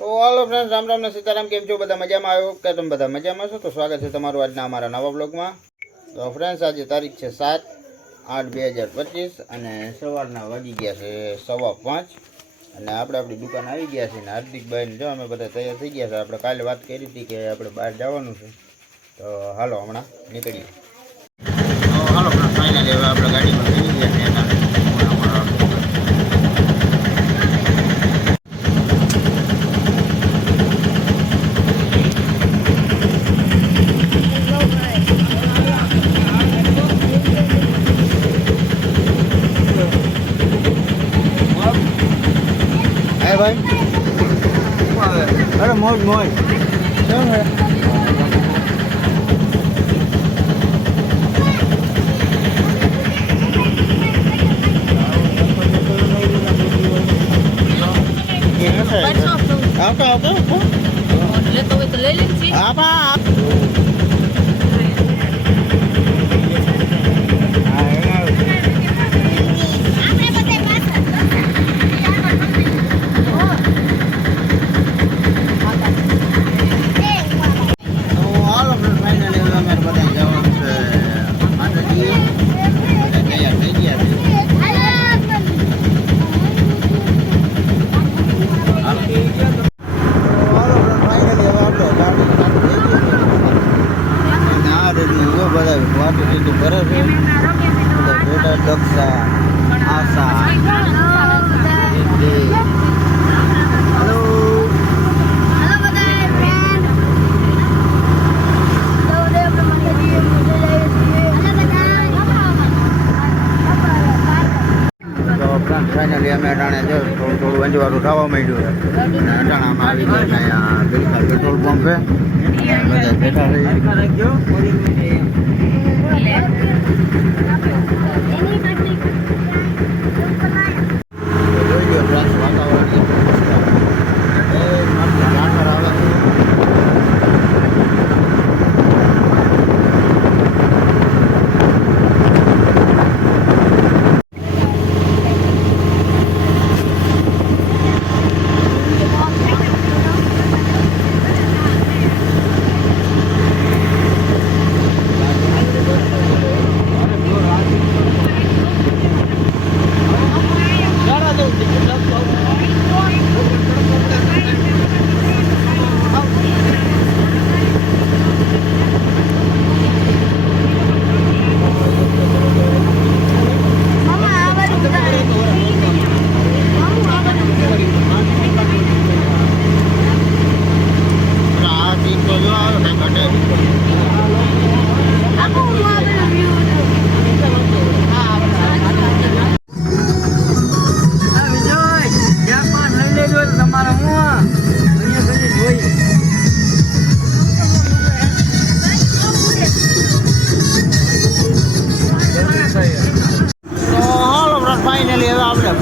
તો હાલો ફ્રેન્ડ્સ, રામ રામ ને સીતારામ. કેમ છો બધા? મજામાં? આવ્યો કે તમે બધા મજામાં છો? તો સ્વાગત છે તમારું આજના અમારા નવા બ્લોગમાં. તો ફ્રેન્ડ્સ, આજે તારીખ છે 7/8/2025 અને સવારના વાગી ગયા છે 5:15 અને આપણે આપણી દુકાન આવી ગયા છે. ને હાર્દિકભાઈને જો અમે બધા તૈયાર થઈ ગયા છે. આપણે કાલે વાત કરી હતી કે આપણે બહાર જવાનું છે, તો હાલો હમણાં નીકળીએ. તો હાલો ફ્રેન્ડ્સ, ફાઇનલી હવે આપણે ગાડીમાં થઈ ગયા છે. भाई अरे मौज मौज क्यों है आपका आपका ले तो ले लीजिए आप दक्षा आशा फाइनली अमे अटाणे जो थोड़ू वंजवाड़ू थवा मांड्यु है अटाणामां आवी गया बिलकुल पेट्रोल पंप है बधा बैठा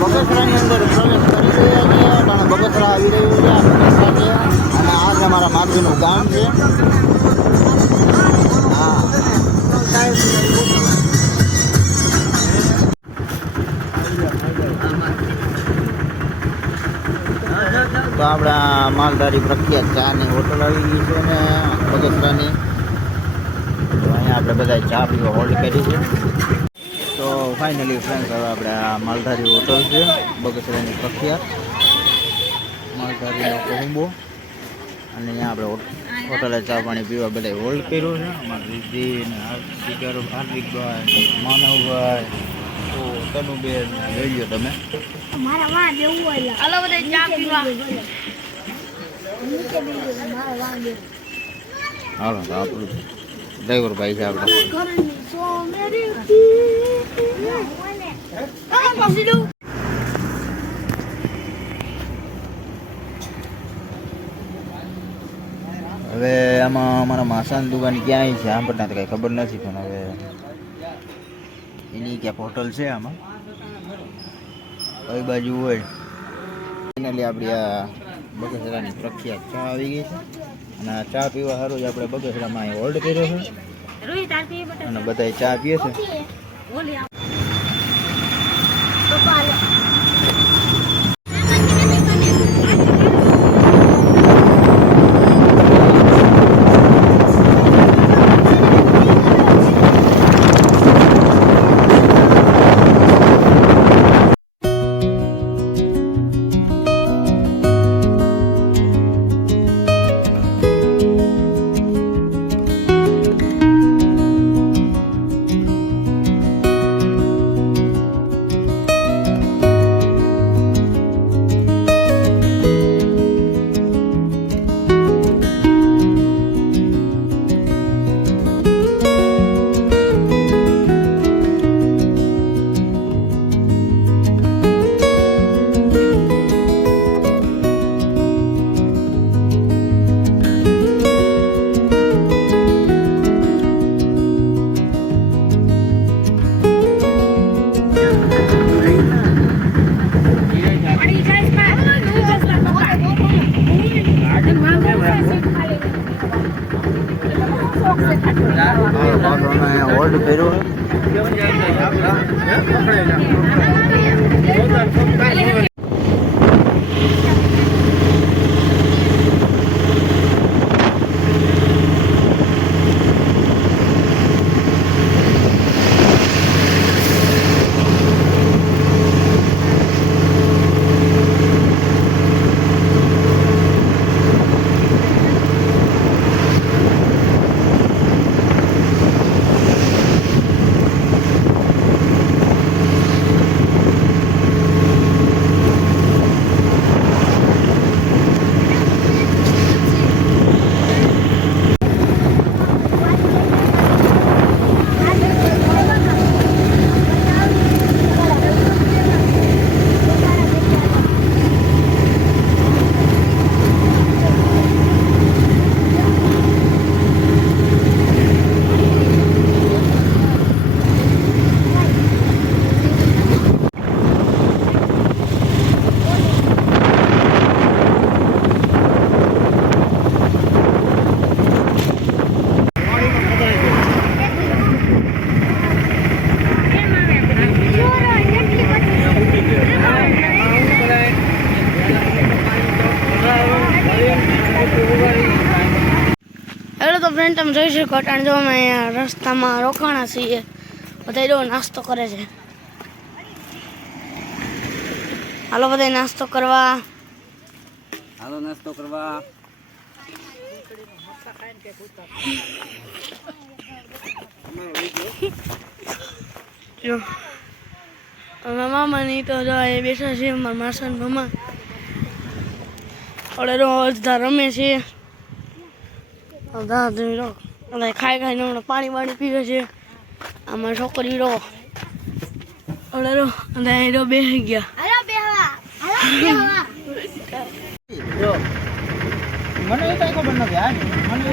બગસરાની અંદર પ્રવેશ કરી રહ્યા છીએ. બગસરા આવી રહ્યું છે અને આ છે અમારા માધવીનું ગામ છે. હા, તો આપણા માલધારી પ્રખ્યાત ચાની હોટલ આવી ગઈ છે ને બગસરાની. તો અહીંયા આપણે બધા ચા પીવા હોલ્ડ કરી છે. તો ફાઇનલી ફ્રેન્ડ્સ, હવે આપણે આ માલધારી હોટલ છે બગસરાની પ્રખ્યાત માલધારીનો કોમ્બો, અને અહીંયા આપણે હોટલે ચા પાણી પીવા બધા હોલ્ડ કર્યું છે. અમારા રીતિ ને હાર્દિકભાઈ, માનવભાઈ, તો તનુબેન લઈ લો તમે. હાલો, તો આપણું ડ્રાઈવર ભાઈ છે આપણે. હવે આમાં અમારા માસાની દુકાન ક્યાંય છે આમ પણ કંઈ ખબર નથી, પણ હવે એની ક્યાંક હોટલ છે આમાં કઈ બાજુ હોય. ફાઇનલી આપણી આ બગસરાની પ્રખ્યાત ચા આવી ગઈ છે અને આ ચા પીવા સારું જ આપણે બગસરામાં અહીં હોલ્ડ કર્યો છે અને બધા ચા પીએ છે. તો ફ્રેન્ડ તમે જોઈ શકો અટાણ જો અમે અહીંયા રસ્તામાં રોકાણા છીએ બધા જો નાસ્તો કરે છે હાલો બધા નાસ્તો કરવા જો અમારા મામાની તો જો એ બેઠા છે અમારા માસા મામા ઓલે અડધા રમે છે અડધા ખાઈ ખાઈને હમણાં પાણી પીવે છે આમાં છોકરી રો ઓલે રો અને બેસી ગયા મને એ કઈ ખબર નથી આ મને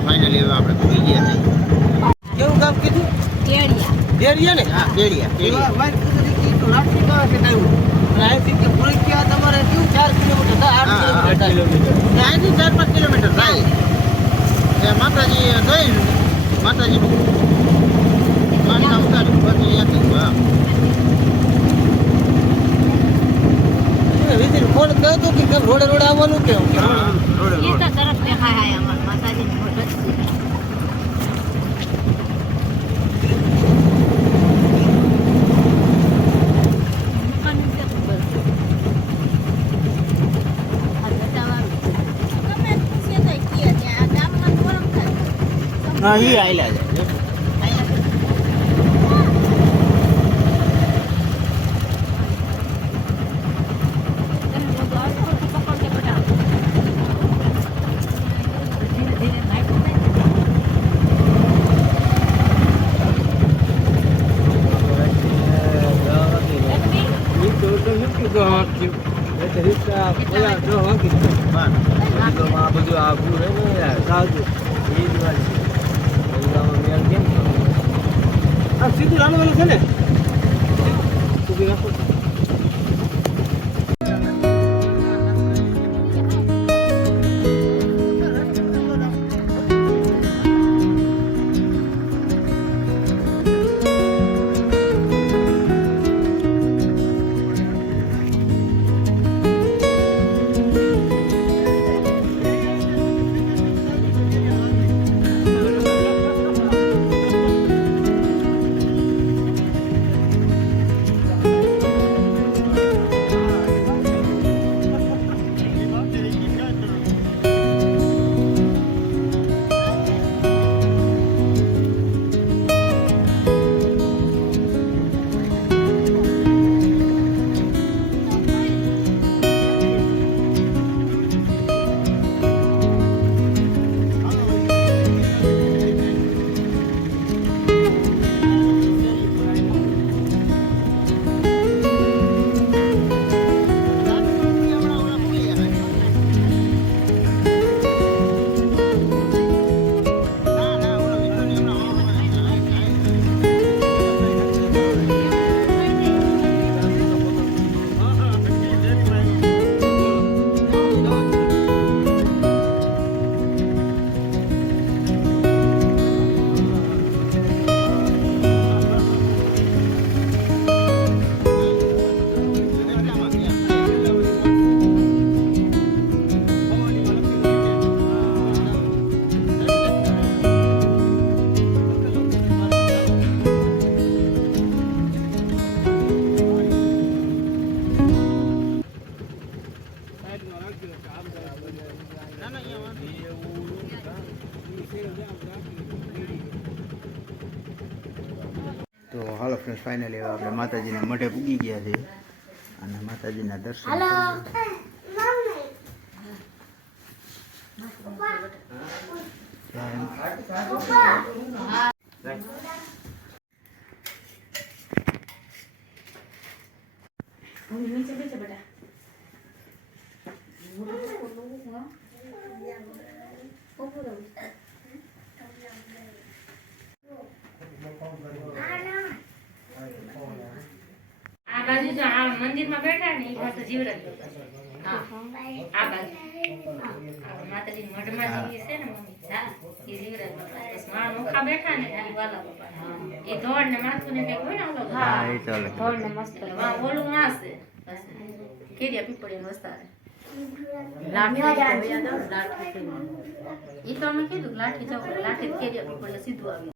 ફાઇનલી હવે આપણે પહોંચી ગયા છે કેવું કામ કીધું કેડિયા ને હા કેડિયા વાત કીધું કે લાઠી માં છે કાયું અને અહીંથી કે ભૂલકિયા તમારે કેવું 4 કિલોમીટર થાય 8 કિલોમીટર અહીંથી 4-5 કિલોમીટર થાય એ માતાજી ગઈ માતાજી માની ઉતારી પછી અહીંયાથી હા વિધિન ફોન કર્યો તો કે રોડે આવવાનું કે રોડે એ તો તરફ દેખાય અમાર માતાજી હા એ આયલા છે સીધું લાવવાનું છે ને તો હાલો ફ્રેન્ડ્સ ફાઇનલી આપણે માતાજીના મઢે પૂગી ગયા છે અને માતાજીના દર્શન બાજુ જો આ મંદિરમાં બેઠા ને એ પાસે જીવરાજ બાપા છે. હા આ બાજુ માતાજી મઢમાં જે છે ને મમ્મી જા એ જીવરાજ બાપા બસ મારા મુખા બેઠા ને ખાલી વાલા બાપા એ ધોળ ને માથું ને કઈક હોય ને ઓલો હા એ ચાલે ધોળ ને મસ્ત વા ઓલું માં છે બસ કેરિયા પીપળી વસ્તારે લાઠી ઈ તો અમે કીધું લાઠી જાવ લાઠી કેરિયા પીપળી સીધું આવી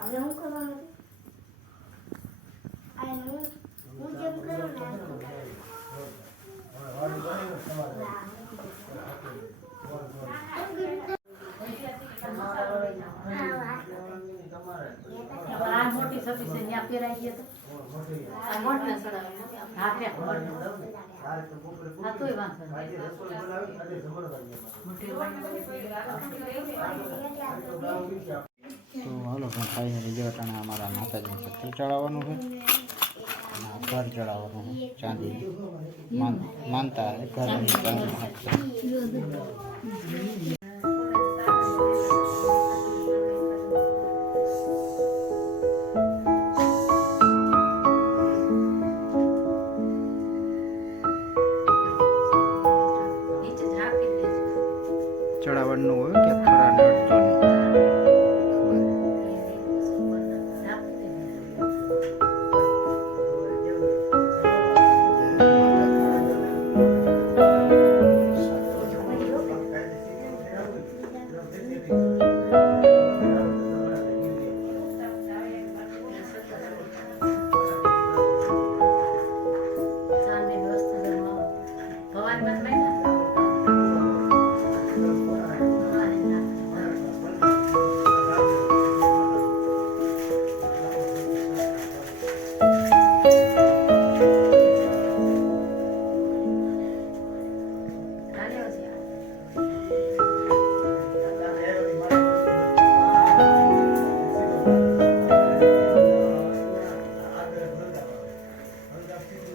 હવે હું કરવાનું આ હું જેમ કરું આ મોટી સભી છે ત્યાં પેરાઈ ગયા તો આ મોટી સડાવે હા કે હા તોય વાંધો તો હાલો પણ ફાઇનલી જો ટાણા અમારા માતાજીને સત્તર ચડાવવાનું છે અને ઘર ચડાવવાનું છે ચાંદી માનતા ઘર નીચે ઝાંકી દે ચડાવવાનું હોય કે ખરાને અડતો નહીં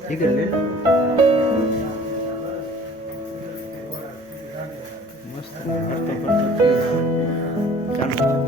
ठीक है ले मस्त हटते पड़ते चलो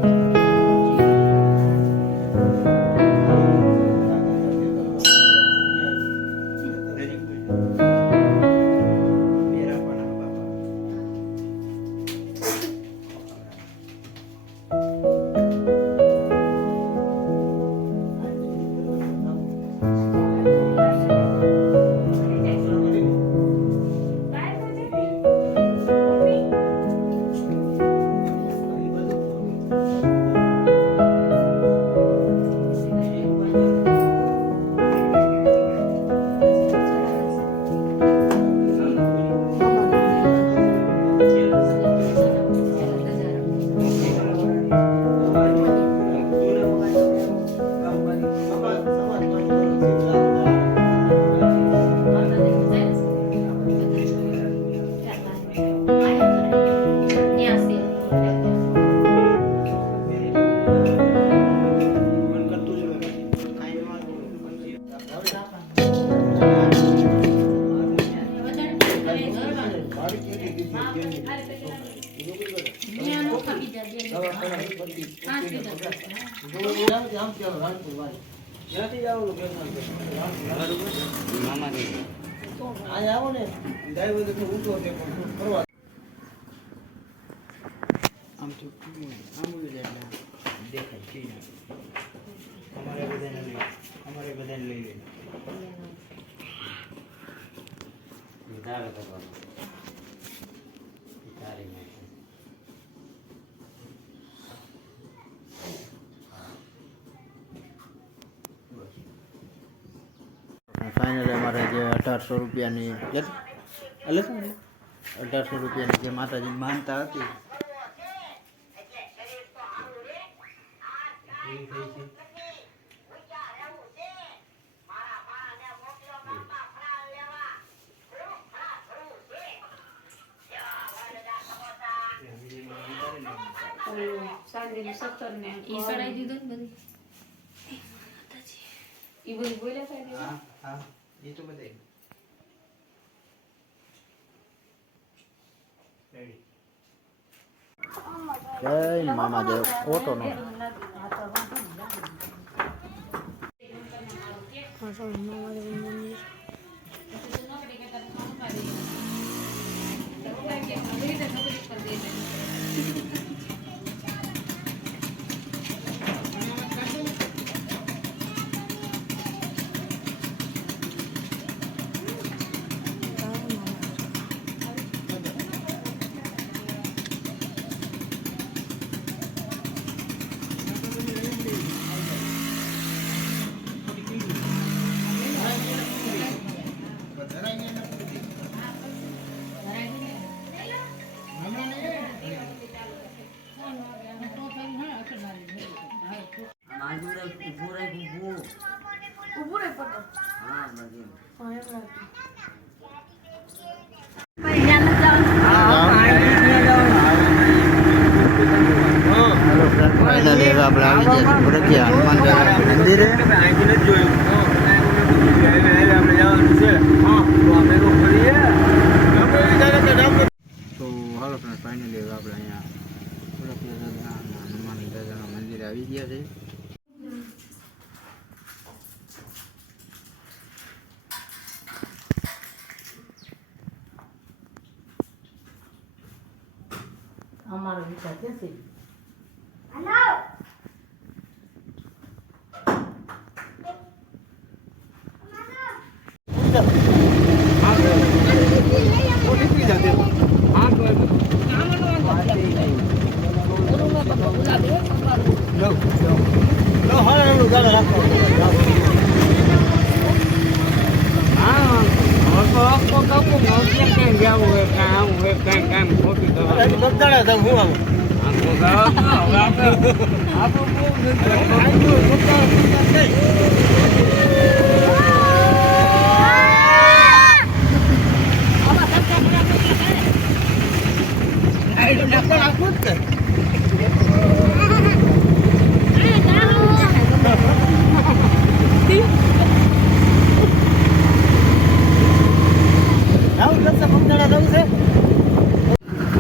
આમ તો આમ દેખાય છે અમારે બધાને લઈ લે ફાઇનલી અમારે જે 1800 રૂપિયાની 1800 રૂપિયાની જે માતાજીની માનતા હતી ઈ સડાઈ દીધું ને બધું ઈ બધું બોલ્યા થાય હા હા એ તો બધે રેડી જય મામાદેવ ઓટો નો મહાદેવનું મંદિર. ઊભું રહે પકડ. હા, એમ રાખજો. ફાઇનલી હવે આપણે આવી ગયા છીએ ભરતિયા હનુમાન દાદાના મંદિરે. તો હાલો ફ્રેન્ડ, ફાઇનલી હવે આપણે અહીંયા ભરતિયા દાદાના હનુમાન દાદાના મંદિરે આવી ગયા છે. અમારો વિચાર છે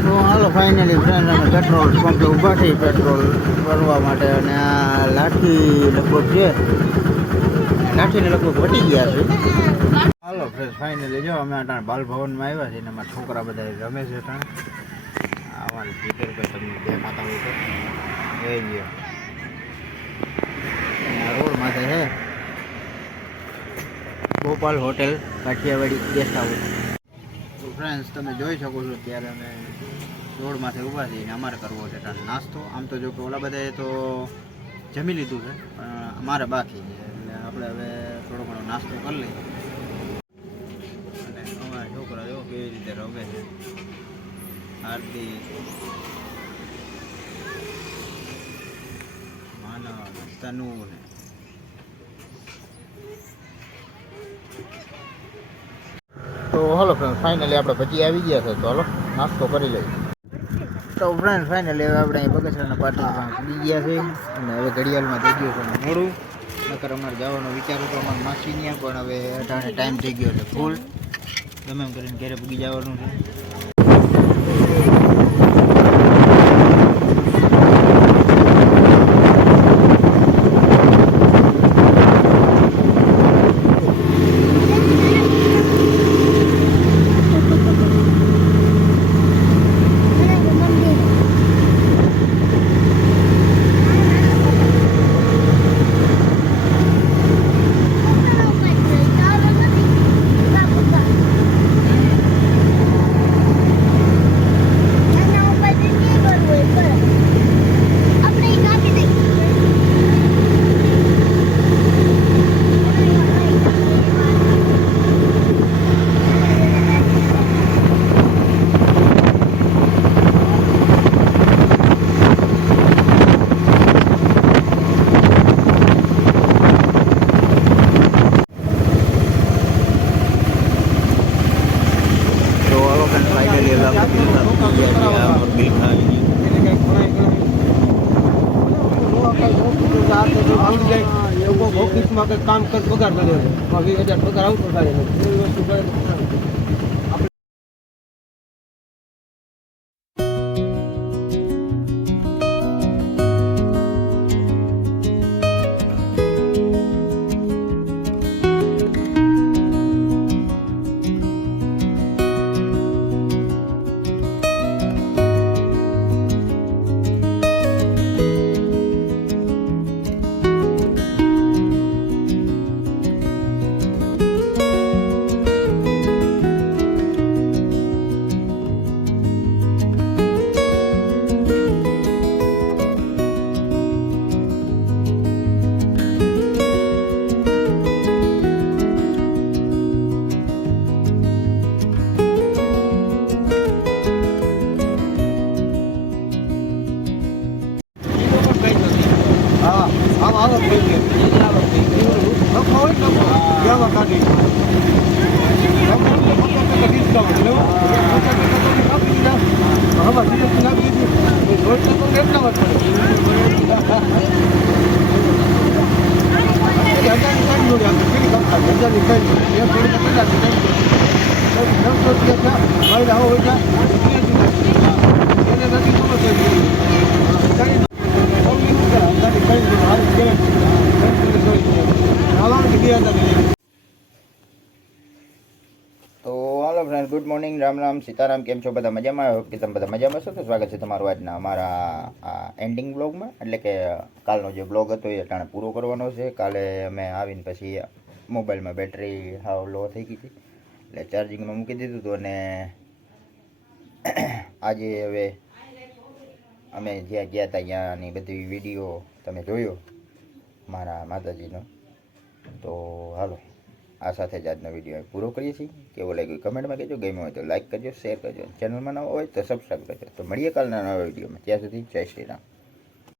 તો હાલો ફાઇનલી ફ્રેન્ડ અમે પેટ્રોલ પંપે ઊભા થઈ પેટ્રોલ ભરવા માટે. અને આ લાઠી લગભગ છે, લાઠીને લગભગ વટી ગયા છે. હાલો ફ્રેન્ડ ફાઇનલી જો અમે અટાણે બાલભવનમાં આવ્યા છીએ ને અમારા છોકરા બધા રમે છે અટાણે. અમારી જીતરભાઈ તમને દેખાતા હોય તો એ ગયો રોડ માથે છે Gopal hotel Kathiawadi guest house. તો ફ્રેન્ડ્સ તમે જોઈ શકો છો ત્યારે અમે રોડમાંથી ઊભા છીએ ને અમારે કરવો છે નાસ્તો. આમ તો જો કે ઓલા બધાએ તો જમી લીધું છે પણ અમારે બાકી છે, એટલે આપણે હવે થોડો ઘણો નાસ્તો કરી લઈએ. અને અમારા છોકરા જો કેવી રીતે રમે છે. હાર્દિક, માનવ, તનુ ને તો હાલો ફ્રેન્ડ ફાઇનલી આપણે ભજી આવી ગયા છે. તો હાલો નાસ્તો કરી લઈએ. તો ફ્રેન્ડ ફાઇનલી હવે આપણે અહીં બગસરાના પાટણ પડી ગયા છે અને હવે ઘડિયાળમાં થઈ ગયું છે મોડું. નકર અમારે જવાનો વિચાર હતો અમારા માસી ત્યાં, પણ હવે અટાણે ટાઈમ થઈ ગયો એટલે ફૂલ ગમે એમ કરીને ઘરે પૂગી જવાનું છે. ઓફિસમાં કંઈક કામ કર પગાર કર્યો છે 20,000 પગાર આવતો થાય એવી વસ્તુ કરે. તો હાલો friend, good morning, Ram Ram, Sitaram. કેમ છો બધા? મજામાં? હોપ કે તમે બધા મજામાં છો. તો સ્વાગત છે તમારું આજના અમારા એન્ડિંગ બ્લોગમાં. એટલે કે કાલનો જે બ્લોગ હતો એ અટાણે પૂરો કરવાનો છે. કાલે અમે આવીને પછી મોબાઈલમાં બેટરી હાવ લો થઈ ગઈ હતી, એટલે ચાર્જિંગમાં મૂકી દીધું હતું. અને આજે હવે અમે જ્યાં ગયા હતા ત્યાંની બધી વિડીયો તમે જોયો મારા માતાજીનો. તો હાલો, આ સાથે જ આજનો વિડીયો પૂરો કરીએ છીએ. કેવો લાગ્યો કમેન્ટમાં કહેજો. ગમ્યો હોય તો લાઈક કરજો, શેર કરજો. ચેનલમાં નવા હોય તો સબસ્ક્રાઈબ કરજો. તો મળીએ કાલના નવા વિડીયોમાં. ત્યાં સુધી જય શ્રી રામ.